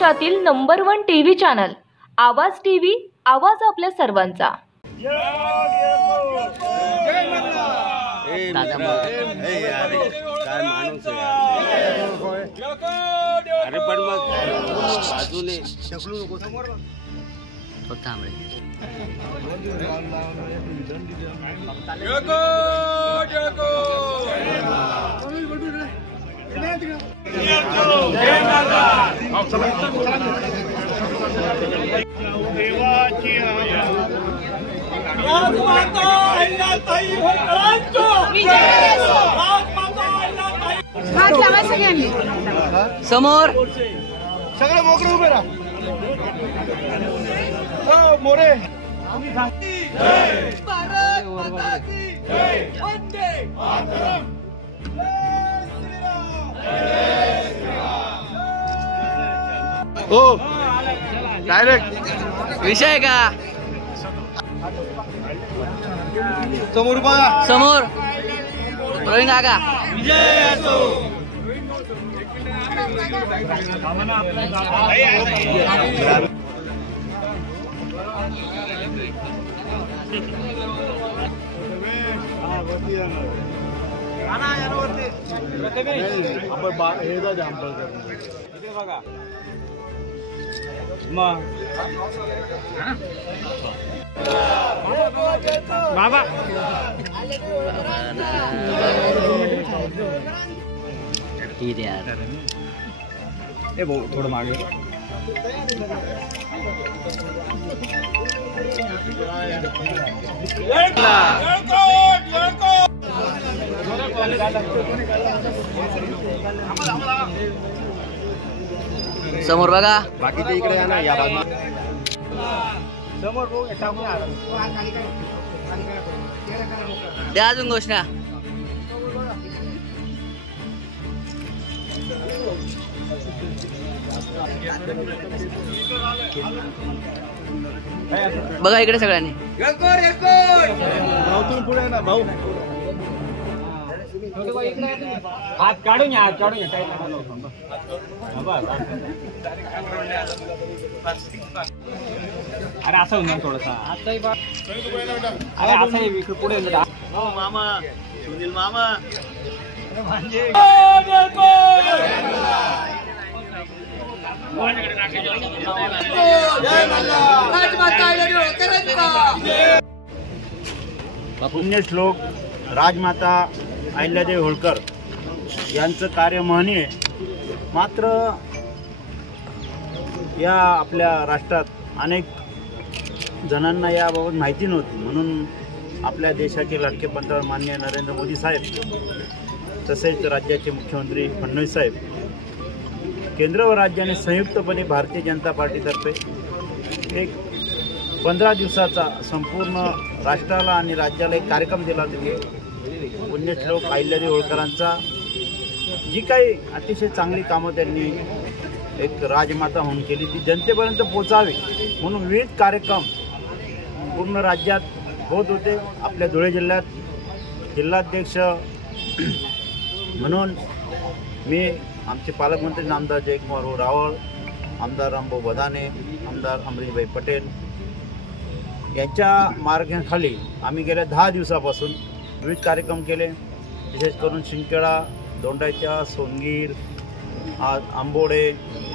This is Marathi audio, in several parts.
महाराष्ट्रातील नंबर 1 टीव्ही चॅनल आवाज टीव्ही, आवाज आपल्या सर्वांचा। काय माणूस अरे पण मग अजून शकलो नको समोर समोर सगळे मोकळे उभे राहा। मोरे हो डायरेक्ट विषय का समोर बघा, समोर रोहिंग काका विजय असो। बाबा ठीक है यार, हे भाऊ थोडं मागे समोर बघा, बाकीच्या इकडे या ना, या बाजूला समोर भाऊ द्या अजून घोषणा। बघा इकडे सगळ्यांनी पुढे ना भाऊ, हात काढून या, हात काढून या। अरे असं होणार थोडसा, अरे असं पुढे मामा सुनील मामा पुण्यश्लोक राजमाता अहिल्यादेवी होळकर यांचं कार्य महनीय। मात्र या आपल्या राष्ट्रात अनेक जणांना याबाबत माहिती नव्हती, म्हणून आपल्या देशाचे लाडके पंतप्रधान माननीय नरेंद्र मोदी साहेब, तसेच राज्याचे मुख्यमंत्री फडणवीस साहेब, केंद्र व राज्याने संयुक्तपणे भारतीय जनता पार्टीतर्फे एक 15 दिवसाचा संपूर्ण राष्ट्राला आणि राज्याला एक कार्यक्रम दिला होता। पुण्यश्लोक अहिल्यादेवी होळकरांचा जी काही अतिशय चांगली कामं त्यांनी एक राजमाता म्हणून केली ती जनतेपर्यंत पोचावी म्हणून विविध कार्यक्रम पूर्ण राज्यात होत होते। आपल्या धुळे जिल्ह्यात जिल्हाध्यक्ष म्हणून मी, आमचे पालकमंत्री आमदार जयकुमार रावळ, आमदार रामभाऊ बदाने, आमदार अमरीशभाई पटेल यांच्या मार्गाखाली आम्ही गेल्या 10 दिवसापासून विविध कार्यक्रम केले। विशेष करून शिंदखेडा, दोंडाच्या, सोनगीर, आंबोडे,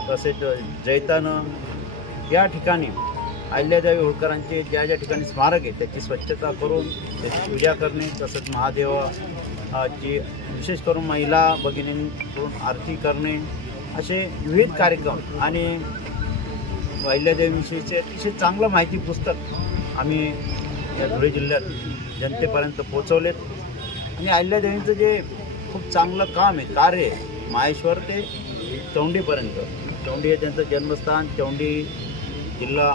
तसेच जैतानं या ठिकाणी अहिल्यादेवी होळकरांचे ज्या ज्या ठिकाणी स्मारक आहे त्याची स्वच्छता करून त्याची पूजा करणे, तसंच महादेवाची विशेष करून महिला भगिनींकडून आरती करणे, असे विविध कार्यक्रम आणि अहिल्यादेवीविषयीचे अतिशय चांगलं माहिती पुस्तक आम्ही या धुळे जिल्ह्यात जनतेपर्यंत पोचवलेत। आणि अहिल्यादेवींचं जे खूप चांगलं काम आहे, कार्य आहे, माहेश्वर ते चौंडीपर्यंत, चौंडी हे त्यांचं जन्मस्थान, चौंडी जिल्हा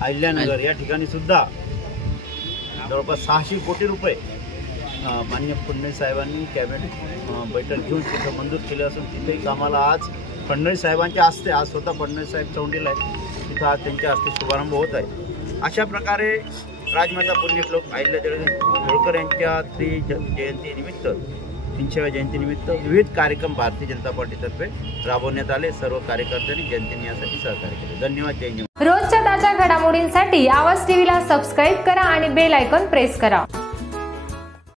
अहिल्यानगर या ठिकाणी सुद्धा जवळपास 600 कोटी रुपये माननीय फडणवीस साहेबांनी कॅबिनेट बैठक घेऊन तिथं मंजूर केलं असून तिथेही कामाला आज फडणवीस साहेबांच्या हस्ते, आज स्वतः फडणवीस साहेब चौंडीला आहेत, तिथं आज त्यांच्या हस्ते शुभारंभ होत आहे। अशा प्रकारे राजमाता पुण्यश्लोक अहिल्यादेवी होळकर यांच्या जयंतीनिमित्त 300व्या जयंतीनिमित्त विविध कार्यक्रम भारतीय जनता पार्टीतर्फे राबवण्यात आले. सर्व कार्यकर्त्यांनी जनतेने यासाठी सहकार्य केले. धन्यवाद. जय हिंद. रोजच्या ताज्या घडामोडींसाठी आवाज टीव्हीला सबस्क्राईब करा आणि बेल आयकॉन प्रेस करा.